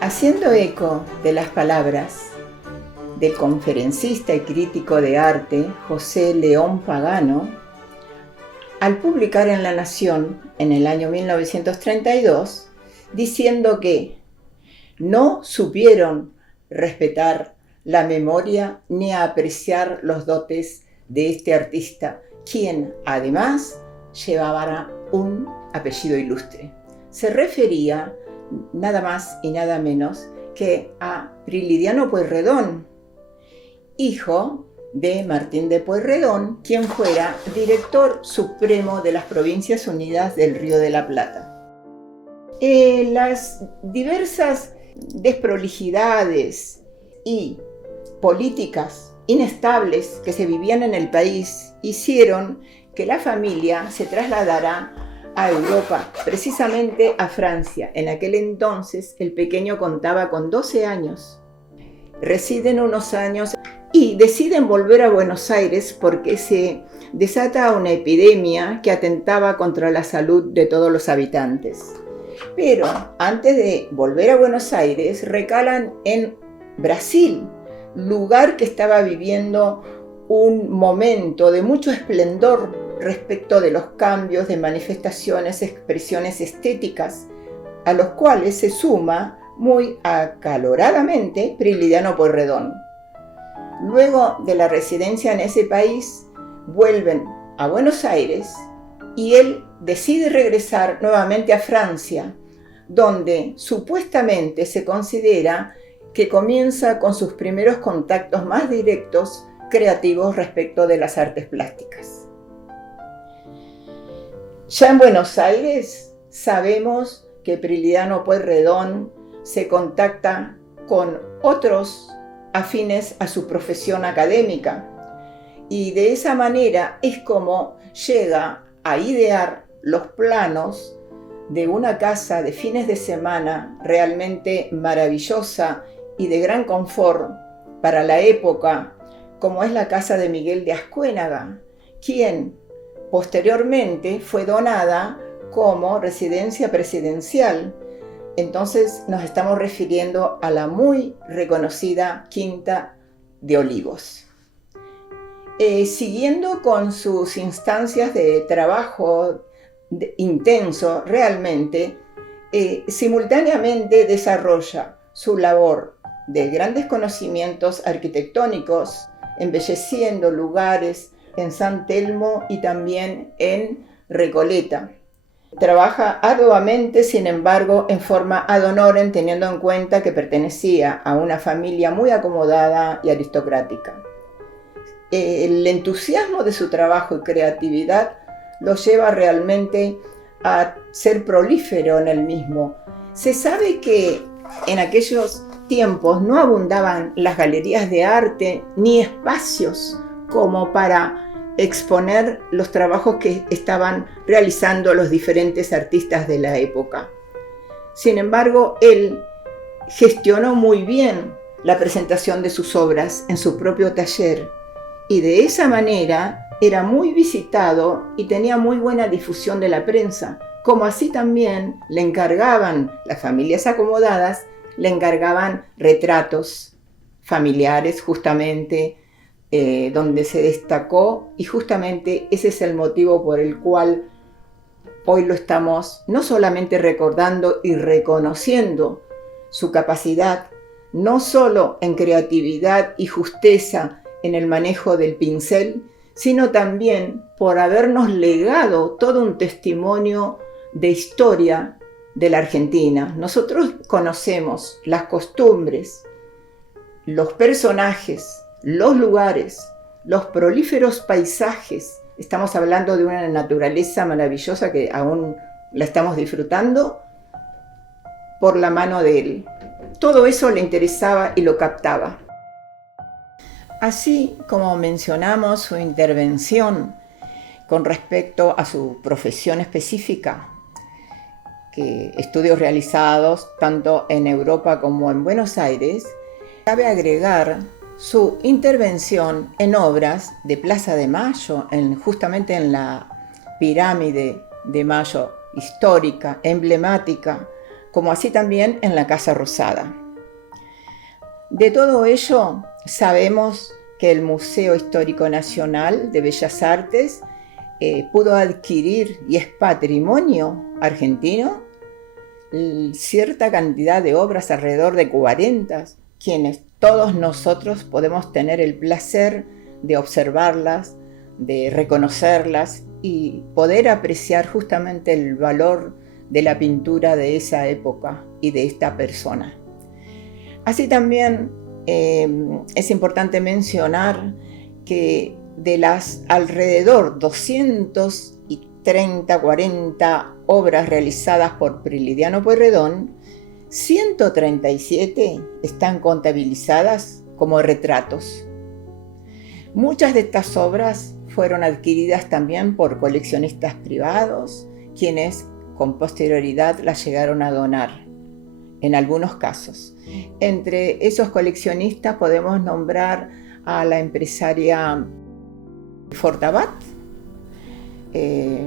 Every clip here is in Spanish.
Haciendo eco de las palabras del conferencista y crítico de arte José León Pagano, al publicar en La Nación en el año 1932, diciendo que no supieron respetar la memoria ni apreciar los dotes de este artista, quien además llevaba un apellido ilustre. Se refería nada más y nada menos que a Prilidiano Pueyrredón, hijo de Martín de Pueyrredón, quien fuera director supremo de las Provincias Unidas del Río de la Plata. Las diversas desprolijidades y políticas inestables que se vivían en el país hicieron que la familia se trasladara a Europa, precisamente a Francia. En aquel entonces el pequeño contaba con 12 años. Residen unos años y deciden volver a Buenos Aires porque se desata una epidemia que atentaba contra la salud de todos los habitantes. Pero antes de volver a Buenos Aires, recalan en Brasil, lugar que estaba viviendo un momento de mucho esplendor respecto de los cambios de manifestaciones, expresiones estéticas, a los cuales se suma muy acaloradamente Prilidiano Pueyrredón. Luego de la residencia en ese país, vuelven a Buenos Aires y él decide regresar nuevamente a Francia, donde supuestamente se considera que comienza con sus primeros contactos más directos creativos respecto de las artes plásticas. Ya en Buenos Aires sabemos que Prilidiano Pueyrredón se contacta con otros afines a su profesión académica y de esa manera es como llega a idear los planos de una casa de fines de semana realmente maravillosa y de gran confort para la época, como es la casa de Miguel de Ascuénaga, quien posteriormente fue donada como residencia presidencial. Entonces nos estamos refiriendo a la muy reconocida Quinta de Olivos. Siguiendo con sus instancias de trabajo intenso realmente, simultáneamente desarrolla su labor de grandes conocimientos arquitectónicos, embelleciendo lugares en San Telmo y también en Recoleta. Trabaja arduamente, sin embargo, en forma ad honorem, teniendo en cuenta que pertenecía a una familia muy acomodada y aristocrática. El entusiasmo de su trabajo y creatividad lo lleva realmente a ser prolífero en el mismo. Se sabe que en aquellos tiempos no abundaban las galerías de arte ni espacios como para exponer los trabajos que estaban realizando los diferentes artistas de la época. Sin embargo, él gestionó muy bien la presentación de sus obras en su propio taller y de esa manera era muy visitado y tenía muy buena difusión de la prensa, como así también le encargaban las familias acomodadas, le encargaban retratos familiares justamente, donde se destacó, y justamente ese es el motivo por el cual hoy lo estamos no solamente recordando y reconociendo su capacidad, no solo en creatividad y justeza en el manejo del pincel, sino también por habernos legado todo un testimonio de historia de la Argentina. Nosotros conocemos las costumbres, los personajes, los lugares, los prolíferos paisajes. Estamos hablando de una naturaleza maravillosa que aún la estamos disfrutando por la mano de él. Todo eso le interesaba y lo captaba. Así como mencionamos su intervención con respecto a su profesión específica, que estudios realizados tanto en Europa como en Buenos Aires, cabe agregar su intervención en obras de Plaza de Mayo, justamente en la pirámide de Mayo histórica, emblemática, como así también en la Casa Rosada. De todo ello sabemos que el Museo Histórico Nacional de Bellas Artes pudo adquirir, y es patrimonio argentino, cierta cantidad de obras, alrededor de 40, quienes todos nosotros podemos tener el placer de observarlas, de reconocerlas y poder apreciar justamente el valor de la pintura de esa época y de esta persona. Así también es importante mencionar que de las alrededor 230, 40 obras realizadas por Prilidiano Pueyrredón, 137 están contabilizadas como retratos. Muchas de estas obras fueron adquiridas también por coleccionistas privados, quienes con posterioridad las llegaron a donar, en algunos casos. Entre esos coleccionistas podemos nombrar a la empresaria Fortabat,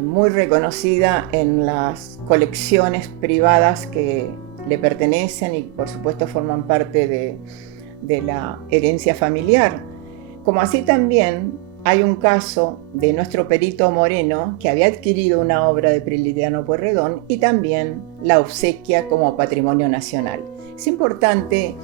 muy reconocida en las colecciones privadas que le pertenecen y por supuesto forman parte de la herencia familiar. Como así también hay un caso de nuestro Perito Moreno, que había adquirido una obra de Prilidiano Pueyrredón y también la obsequia como patrimonio nacional. Es importante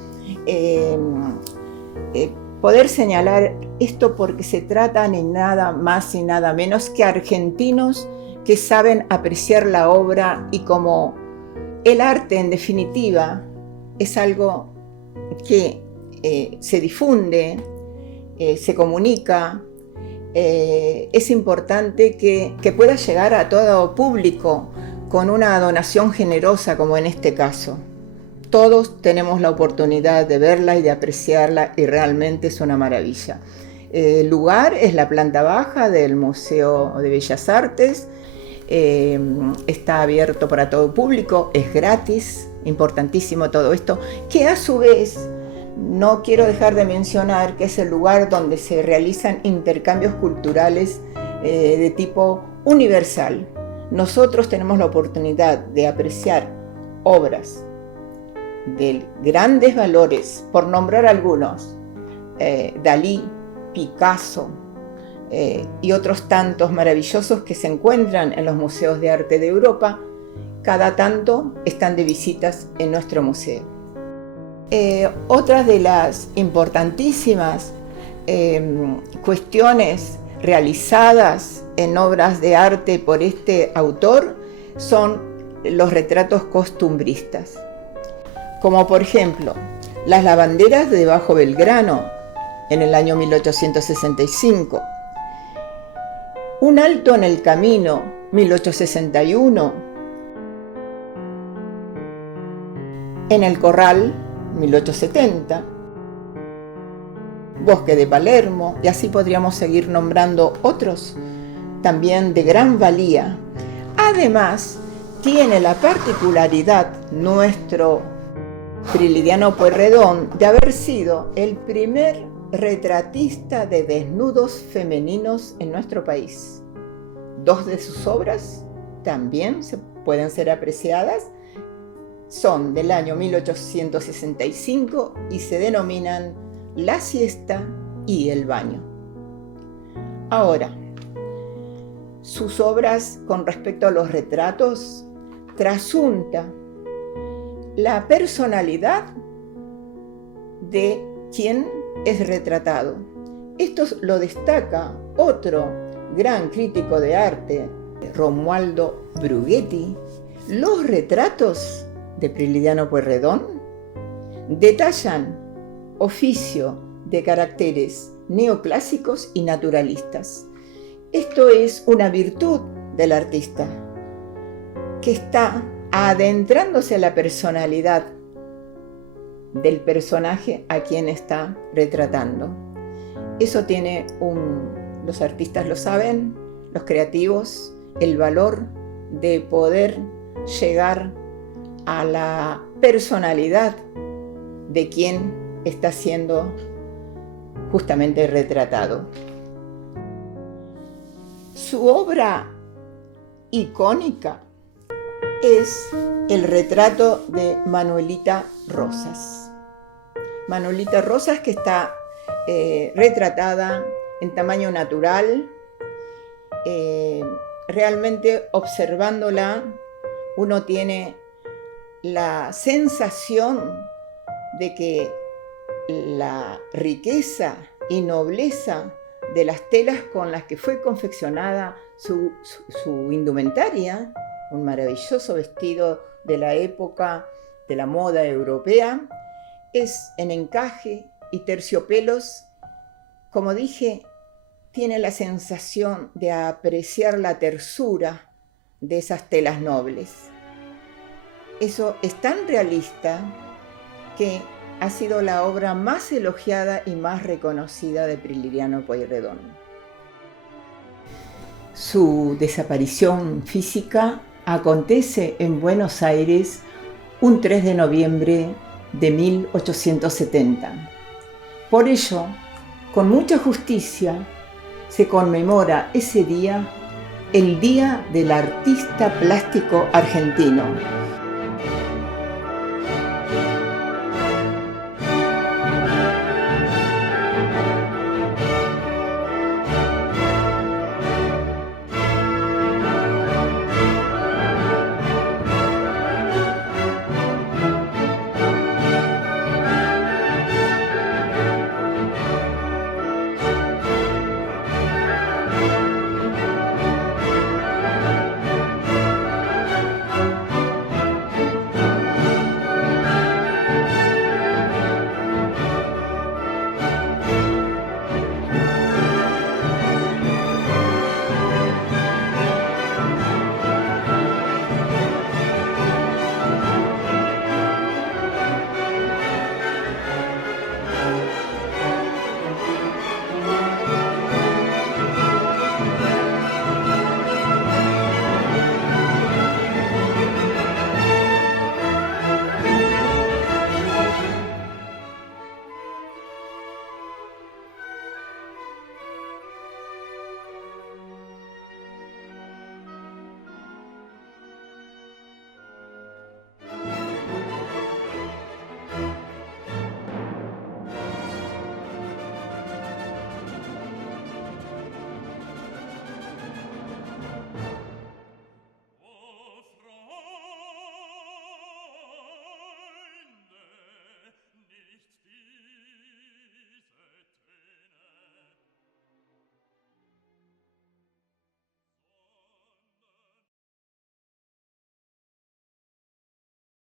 poder señalar esto porque se trata ni nada más y nada menos que argentinos que saben apreciar la obra, y como el arte en definitiva es algo que se difunde, se comunica, es importante que pueda llegar a todo público con una donación generosa, como en este caso. Todos tenemos la oportunidad de verla y de apreciarla, y realmente es una maravilla. El lugar es la planta baja del Museo de Bellas Artes. Está abierto para todo público, es gratis, importantísimo todo esto, que a su vez no quiero dejar de mencionar que es el lugar donde se realizan intercambios culturales de tipo universal. Nosotros tenemos la oportunidad de apreciar obras de grandes valores, por nombrar algunos, Dalí, Picasso y otros tantos maravillosos que se encuentran en los museos de arte de Europa. Cada tanto están de visitas en nuestro museo. Otras de las importantísimas cuestiones realizadas en obras de arte por este autor son los retratos costumbristas, como por ejemplo las lavanderas de Bajo Belgrano en el año 1865, Un alto en el camino 1861, En el corral 1870, Bosque de Palermo, y así podríamos seguir nombrando otros también de gran valía. Además, tiene la particularidad nuestro Prilidiano Pueyrredón de haber sido el primer retratista de desnudos femeninos en nuestro país. 2 de sus obras también pueden ser apreciadas. Son del año 1865 y se denominan La siesta y El baño. Ahora, sus obras con respecto a los retratos trasunta la personalidad de quien es retratado. Esto lo destaca otro gran crítico de arte, Romualdo Brughetti. Los retratos de Prilidiano Pueyrredón detallan oficio de caracteres neoclásicos y naturalistas. Esto es una virtud del artista, que está adentrándose a la personalidad del personaje a quien está retratando. Eso tiene los artistas lo saben, los creativos, el valor de poder llegar a la personalidad de quien está siendo justamente retratado. Su obra icónica es el retrato de Manuelita Rosas. Manuelita Rosas, que está retratada en tamaño natural. Realmente observándola uno tiene la sensación de que la riqueza y nobleza de las telas con las que fue confeccionada su indumentaria, un maravilloso vestido de la época de la moda europea, es en encaje y terciopelos. Como dije, tiene la sensación de apreciar la tersura de esas telas nobles. Eso es tan realista que ha sido la obra más elogiada y más reconocida de Prilidiano Pueyrredón. Su desaparición física acontece en Buenos Aires un 3 de noviembre de 1870. Por ello, con mucha justicia, se conmemora ese día el Día del Artista Plástico Argentino.